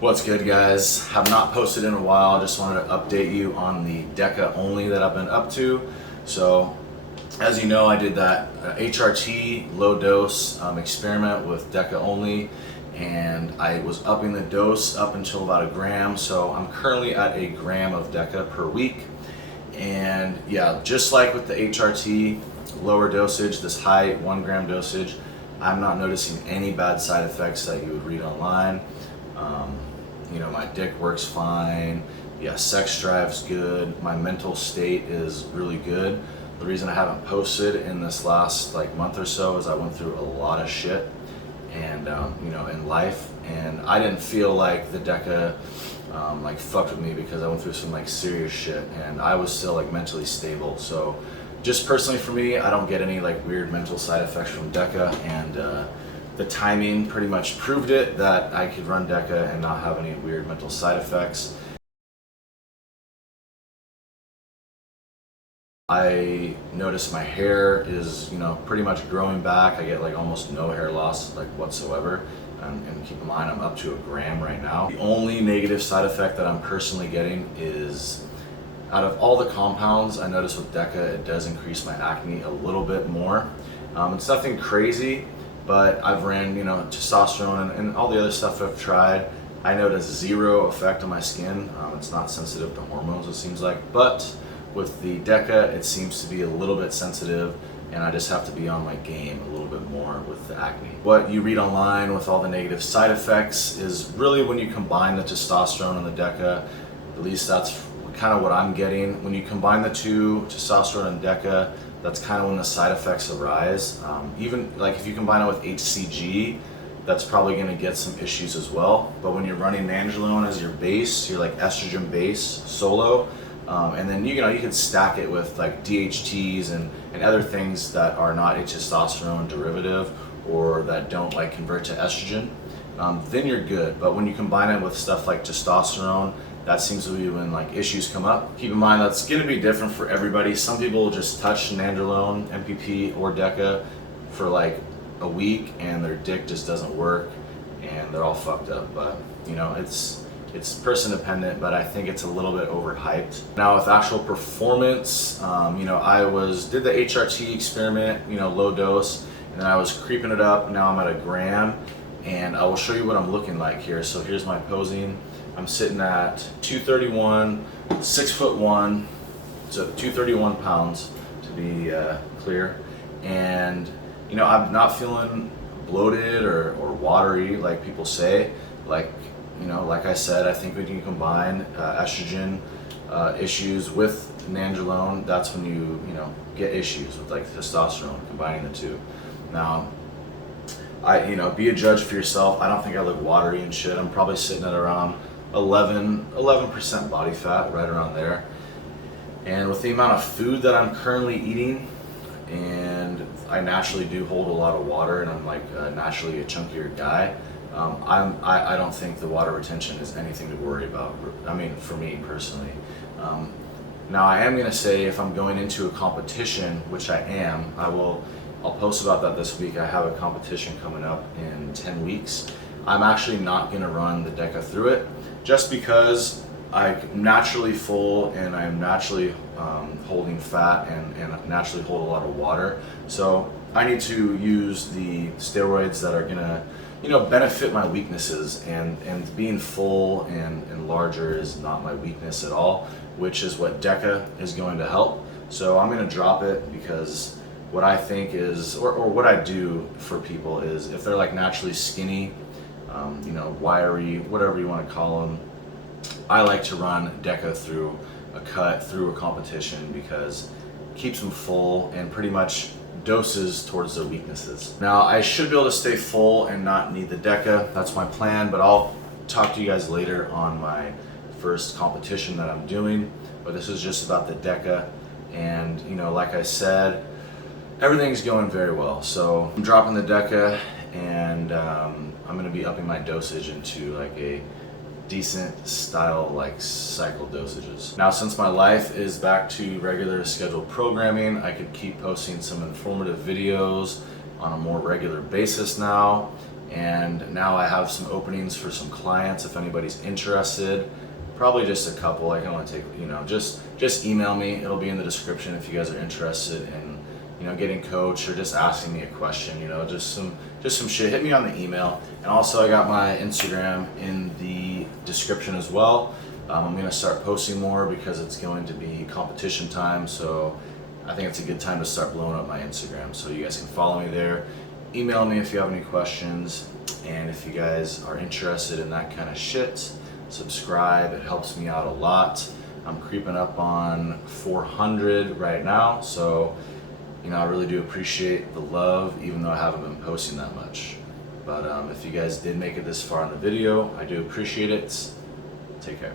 What's good, guys? Have not posted in a while. Just wanted to update you on the Deca only that I've been up to. So as you know, I did that HRT low dose experiment with Deca only, and I was upping the dose up until about 1 gram. So I'm currently at 1 gram of Deca per week. And yeah, just like with the HRT lower dosage, this high 1 gram dosage, I'm not noticing any bad side effects that you would read online. My dick works fine. Yeah, sex drive's good. My mental state is really good. The reason I haven't posted in this last month or so is I went through a lot of shit and in life, and I didn't feel like the Deca fucked with me because I went through some serious shit, and I was still mentally stable. So just personally for me, I don't get any weird mental side effects from Deca, and the timing pretty much proved it that I could run Deca and not have any weird mental side effects. I noticed my hair is, pretty much growing back. I get almost no hair loss whatsoever. And keep in mind, I'm up to 1 gram right now. The only negative side effect that I'm personally getting is, out of all the compounds, I noticed with Deca, it does increase my acne a little bit more. It's nothing crazy, but I've ran, testosterone and all the other stuff I've tried. I notice zero effect on my skin. It's not sensitive to hormones, it seems like, but with the Deca, it seems to be a little bit sensitive, and I just have to be on my game a little bit more with the acne. What you read online with all the negative side effects is really when you combine the testosterone and the Deca, at least that's kind of what I'm getting. When you combine the two, testosterone and Deca, that's kind of when the side effects arise. Even if you combine it with HCG, that's probably going to get some issues as well. But when you're running nandrolone as your base, you're estrogen base solo, and then you can stack it with DHTs and other things that are not a testosterone derivative or that don't convert to estrogen, then you're good. But when you combine it with stuff like testosterone, that seems to be when issues come up. Keep in mind that's going to be different for everybody. Some people will just touch nandrolone, MPP, or Deca for a week and their dick just doesn't work and they're all fucked up. But it's person dependent, but I think it's a little bit overhyped. Now with actual performance, I did the HRT experiment, low dose, and then I was creeping it up. Now I'm at 1 gram, and I will show you what I'm looking like here. So here's my posing. I'm sitting at 231, 6'1", so 231 pounds to be clear. And I'm not feeling bloated or watery like people say. Like I said, I think when you combine estrogen issues with nandrolone, that's when you get issues with testosterone, combining the two. Now, be a judge for yourself. I don't think I look watery and shit. I'm probably sitting at around 11% body fat, right around there. And with the amount of food that I'm currently eating, and I naturally do hold a lot of water, and I'm naturally a chunkier guy, I don't think the water retention is anything to worry about. I mean, for me personally. Now I am gonna say, if I'm going into a competition, which I am, I'll post about that this week. I have a competition coming up in 10 weeks. I'm actually not gonna run the Deca through it, just because I'm naturally full and I'm naturally holding fat and naturally hold a lot of water. So I need to use the steroids that are gonna benefit my weaknesses, and being full and larger is not my weakness at all, which is what Deca is going to help. So I'm gonna drop it, because what I think is, or what I do for people is, if they're naturally skinny, wiry, whatever you want to call them, I like to run Deca through a cut, through a competition, because it keeps them full and pretty much doses towards their weaknesses. Now I should be able to stay full and not need the Deca. That's my plan, but I'll talk to you guys later on my first competition that I'm doing. But this is just about the Deca, and like I said, everything's going very well. So I'm dropping the Deca, and I'm gonna be upping my dosage into a decent style cycle dosages. Now, since my life is back to regular scheduled programming, I could keep posting some informative videos on a more regular basis now. and now I have some openings for some clients if anybody's interested. Probably just a couple. I can only take, just email me. It'll be in the description if you guys are interested in, getting coached or just asking me a question. Just some shit. Hit me on the email, and also I got my Instagram in the description as well. I'm gonna start posting more because it's going to be competition time. So I think it's a good time to start blowing up my Instagram. So you guys can follow me there. Email me if you have any questions, and if you guys are interested in that kind of shit, subscribe. It helps me out a lot. I'm creeping up on 400 right now, so I really do appreciate the love, even though I haven't been posting that much. But if you guys did make it this far in the video, I do appreciate it. Take care.